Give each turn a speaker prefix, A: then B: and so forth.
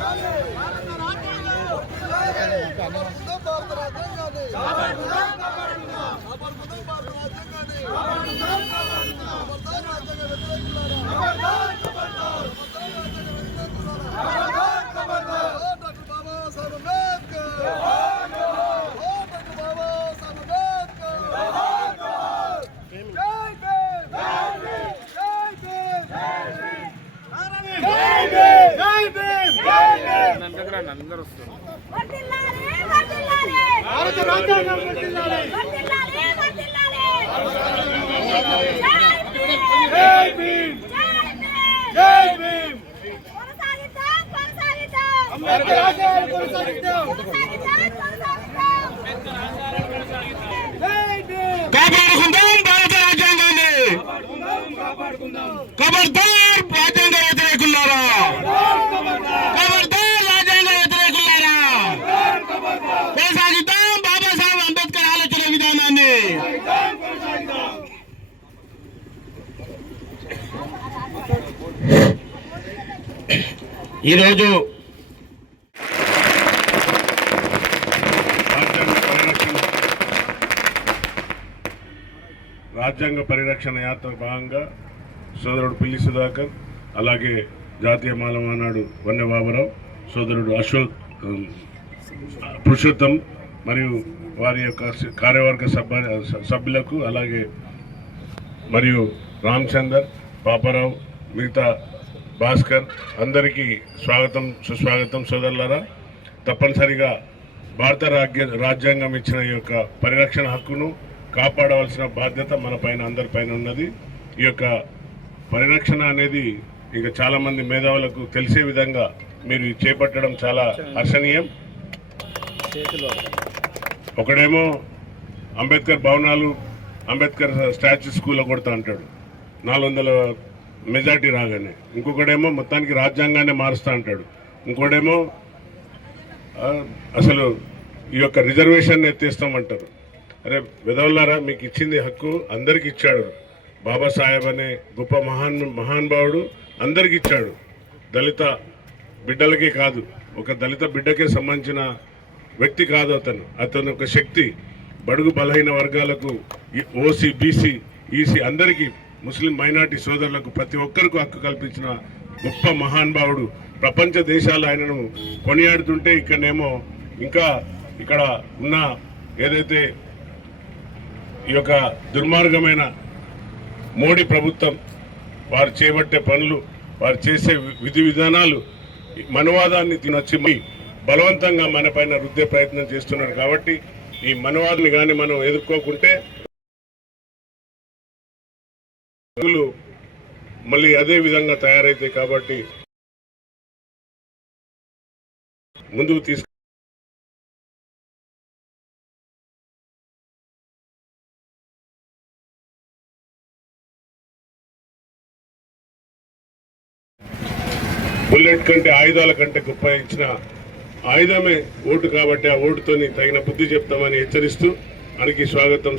A: భారత రాజ్యాంగాన్ని
B: వర్ధిల్లాలి వర్ధిల్లాలి
A: భారత రాజ్యాంగం వర్ధిల్లాలి.
B: వర్ధిల్లాలి వర్ధిల్లాలి
A: జై భీమ్. జై భీమ్.
B: కొనసాగిద్దాం కొనసాగిద్దాం.
A: అంబేద్కర్ ఆశయాలు కొనసాగిద్దాం.
B: కొనసాగిద్దాం కొనసాగిద్దాం.
A: జై భీమ్.
C: కాపాడుకుందాం భారత రాజ్యాంగాన్ని. ఖబర్దార్ రాజ్యాంగ వ్యతిరేకులారా ఖబర్దార్ రాజ్యాంగ వ్యతిరేకులారా కొనసాగిద్దాం బాబాసాహెబ్ అంబేద్కర్ ఆలోచన విధానాన్ని ఈరోజు
D: రాజ్యాంగ పరిరక్షణ రాజ్యాంగ పరిరక్షణ యాత్ర భాగంగా సోదరుడు పిల్లి సుధాకర్ అలాగే జాతీయ మాలమానాడు వన్య బాబురావు సోదరుడు అశోక్ పురుషోత్తం మరియు వారి యొక్క కార్యవర్గ సభ్య సభ్యులకు అలాగే మరియు రామచందర్ పాపారావు మిగతా భాస్కర్ అందరికీ స్వాగతం సుస్వాగతం సోదరులారా. తప్పనిసరిగా భారత రాజ్య రాజ్యాంగం ఇచ్చిన ఈ యొక్క పరిరక్షణ హక్కును కాపాడవలసిన బాధ్యత మన పైన అందరిపైన ఉన్నది. ఈ యొక్క పరిరక్షణ అనేది ఇంకా చాలామంది మేధావులకు తెలిసే విధంగా మీరు చేపట్టడం చాలా హర్షణీయం. ఒకడేమో అంబేద్కర్ భవనాలు అంబేద్కర్ స్టాచ్యూ స్కూల్లో కొడతా అంటాడు. నాలుగు వందల మెజార్టీ రాగానే. ఇంకొకడేమో మొత్తానికి రాజ్యాంగాన్ని మారుస్తా అంటాడు. ఇంకోడేమో అసలు ఈ యొక్క రిజర్వేషన్ ఎత్తేస్తామంటారు. అరే విధవల్లారా మీకు ఇచ్చింది హక్కు అందరికి ఇచ్చాడు బాబాసాహెబ్ అనే గొప్ప మహాన్ మహానుభావుడు అందరికి ఇచ్చాడు దళిత బిడ్డలకే కాదు ఒక దళిత బిడ్డకే సంబంధించిన వ్యక్తి కాదు అతను. అతను ఒక శక్తి. బడుగు బలహీన వర్గాలకు ఓసీ బీసీ ఈసీ అందరికీ ముస్లిం మైనార్టీ సోదరులకు ప్రతి ఒక్కరికి హక్కు కల్పించిన గొప్ప మహానుభావుడు ప్రపంచ దేశాలు ఆయనను కొనియాడుతుంటే ఇక్కడనేమో ఇంకా ఇక్కడ ఉన్న ఏదైతే ఈ యొక్క దుర్మార్గమైన మోడీ ప్రభుత్వం వారు చేపట్టే పనులు వారు చేసే విధి విధానాలు మనవాదాన్ని తినొచ్చి బలవంతంగా మన పైన రుద్దే ప్రయత్నం చేస్తున్నారు కాబట్టి ఈ మనవాదాన్ని కానీ మనం ఎదుర్కోకుంటే రంగులు మళ్ళీ అదే విధంగా తయారైతాయి కాబట్టి ముందుకు తీసుకు బుల్లెట్ కంటే ఆయుధాల కంటే గొప్ప ఇచ్చిన ఆయుధమే ఓటు కాబట్టి ఆ ఓటుతోని తగిన బుద్ధి చెప్తామని హెచ్చరిస్తూ మనకి స్వాగతం